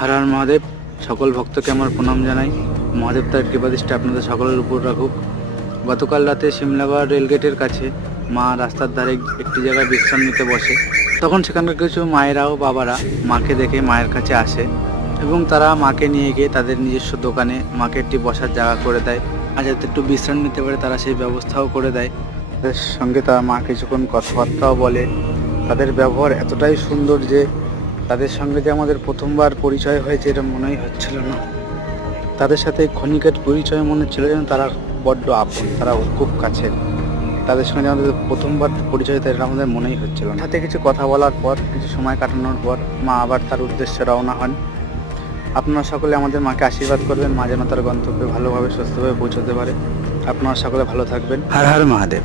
হর হর মহাদেব। সকল ভক্তকে আমার প্রণাম জানাই। মহাদেব তার কৃপাদৃষ্টি আপনাদের সকলের উপর রাখুক। গতকাল রাতে সিমলাগড় রেলগেটের কাছে মা রাস্তার ধারে একটি জায়গায় বিশ্রাম নিতে বসে। তখন সেখানকার কিছু মায়েরা ও বাবারা মাকে দেখে মায়ের কাছে আসে এবং তারা মাকে নিয়ে গিয়ে তাদের নিজস্ব দোকানে মাকে একটি বসার জায়গা করে দেয়, আর যাতে একটু বিশ্রাম নিতে পারে তারা সেই ব্যবস্থাও করে দেয়। তাদের সঙ্গে তার মা কিছুক্ষণ কথাবার্তাও বলে। তাদের ব্যবহার এতটাই সুন্দর যে তাদের সঙ্গে যে আমাদের প্রথমবার পরিচয় হয়েছে এটা মনেই হচ্ছিল না। তাদের সাথে ক্ষণিকের পরিচয় মনে ছিল যেন তারা বড্ড আপন, তারা খুব কাছের। তাদের সঙ্গে আমাদের প্রথমবার পরিচয় এটা আমাদের মনেই হচ্ছিল না। সাথে কিছু কথা বলার পর, কিছু সময় কাটানোর পর মা আবার তার উদ্দেশ্যে রওনা হন। আপনারা সকলে আমাদের মাকে আশীর্বাদ করবেন, মা যেন তার গন্তব্যে ভালোভাবে সুস্থভাবে পৌঁছতে পারে। আপনারা সকলে ভালো থাকবেন। হর হর মহাদেব।